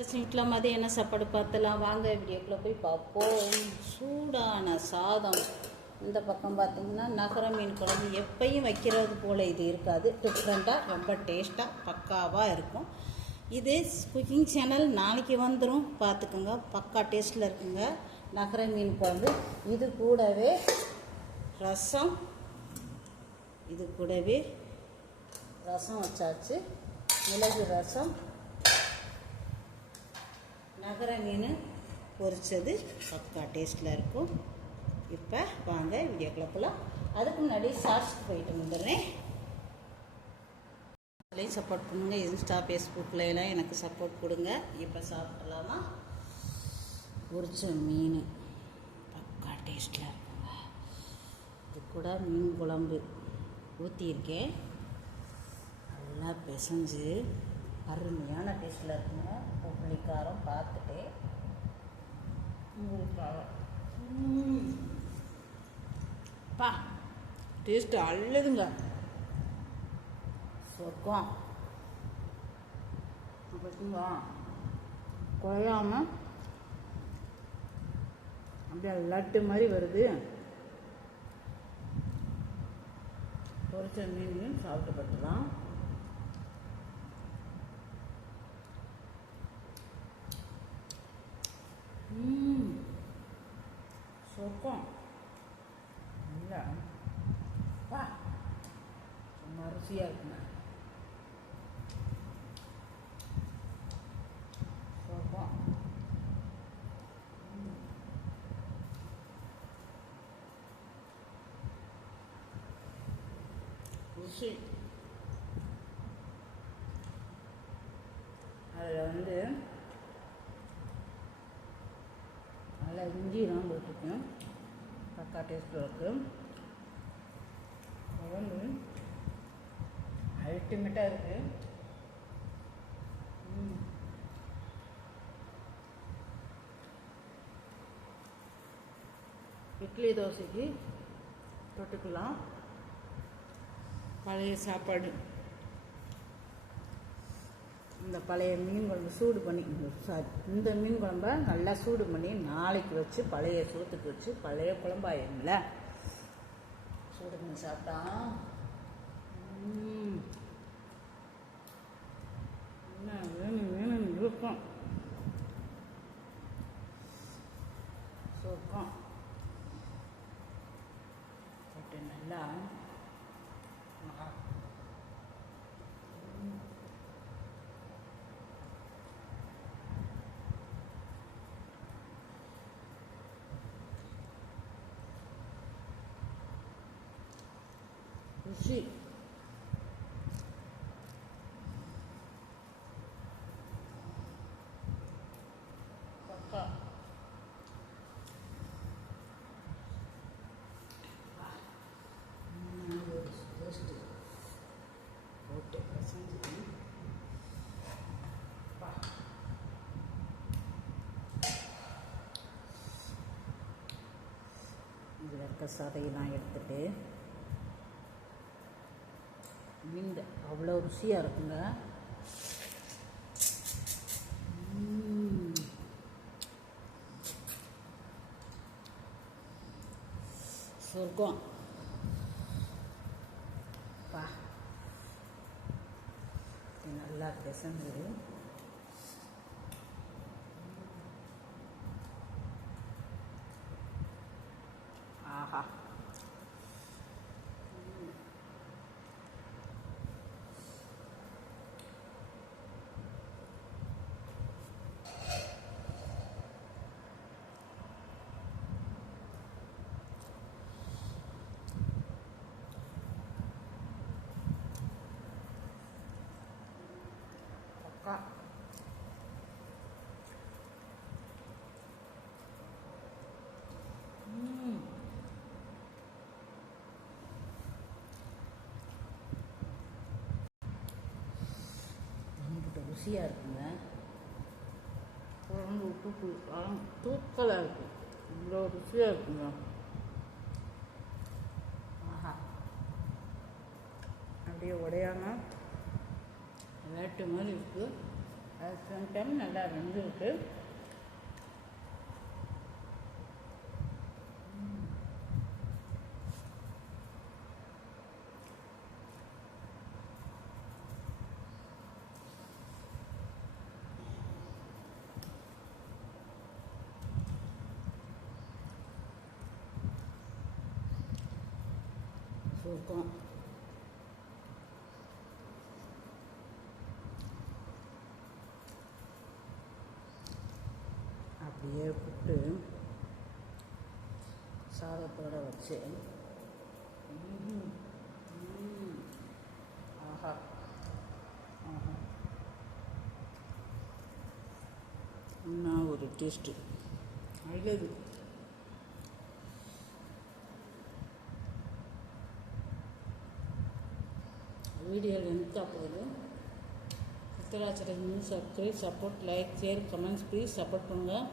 வீட்டில் மதியம் என்ன சாப்பாடு பார்த்தலாம் வாங்க வீடியோக்குள்ளே போய் பார்ப்போம். சூடான சாதம். இந்த பக்கம் பார்த்தீங்கன்னா நகர மீன் குழம்பு. எப்பயும் வைக்கிறது போல் இது இருக்காது, டிஃப்ரெண்ட்டாக ரொம்ப டேஸ்ட்டாக பக்காவாக இருக்கும். இது குக்கிங் சேனல் நாளைக்கு வந்துடும், பார்த்துக்குங்க. பக்கா டேஸ்ட்டில் இருக்குங்க நகர மீன் குழம்பு. இது கூடவே ரசம், இது கூடவே ரசம் வச்சாச்சு. மிளகு ரசம், நகர மீன் பொரிச்சது பக்கா டேஸ்ட்டில் இருக்கும். இப்போ வாங்க வீடியோக்குள்ள போகலாம். அதுக்கு முன்னாடி ஷார்ட்ஸ்க்கு போயிட்டு வந்துடுறேன். சப்போர்ட் பண்ணுங்க, இன்ஸ்டா ஃபேஸ்புக்கில் எல்லாம் எனக்கு சப்போர்ட் கொடுங்க. இப்போ சாப்பிடலாமா? பொரிச்ச மீன் பக்கா டேஸ்ட்டில் இருக்குங்க. இது கூட மீன் குழம்பு ஊற்றியிருக்கேன், நல்லா பிசைஞ்சு அருமையான டேஸ்ட்டில் இருக்குங்க. புளிக்காரம் பார்த்துட்டு பா டேஸ்ட்டு அல்லதுங்க, சொர்க்கம். பார்த்தீங்களா, குழையாமல் அப்படியே லட்டு மாதிரி வருது. பொரிச்ச மீன் சாப்பிட்டு பார்த்துலாம். சொர்க்கம் இல்லை பா, ரொம்ப அரிசியாக இருக்குங்க. சொர்க்கம். ருசி. அதில் நல்லா இஞ்சிலாம் போட்டுருக்கேன், பக்கா டேஸ்ட்டில் இருக்குது. குழம்பு அல்டிமேட்டாக இருக்குது. இட்லி தோசைக்கு தொட்டுக்கலாம். பழைய சாப்பாடு, இந்த பழைய மீன் குழம்பு சூடு பண்ணி, இந்த மீன் குழம்ப நல்லா சூடு பண்ணி நாளைக்கு வச்சு பழைய சோத்துக்கு வச்சு பழைய குழம்பாயிரும்ல, சூடு பண்ணி சாப்பிட்டா என்ன வேணும் வேணும் இருக்கும். சொர்க்கம். போட்டு நல்லா ருசி. பக்கா. டேஸ்ட்டு போட்டு செஞ்சு இதில் இருக்க சதையெல்லாம் எடுத்துட்டு மீன் அவ்வளோ ருசியாக இருக்குங்க. சொர்க்கம் பா. நல்லா பிசைஞ்சு ஆஹா, பக்கா. ருசியாக இருக்குங்க. குழம்பு உப்பு தூக்கலாக இருக்குது, இவ்வளோ ருசியாக இருக்குங்க. ஆஹா, அப்படியே உடையாமல் வேட்டு மாதிரி இருக்குது. அது சம் டைம் நல்லா வெந்திருக்கு. சூப்பர். அப்படியே புட்டு சாதத்தோடு வச்சு ஆஹா ஆஹா இன்னும் ஒரு டேஸ்ட்டு அழகு. வீடியோ லென்த்தாக போகுது. சித்ராச்சரன் subscribe, support, like, share, comments please support பண்ணுங்கள்.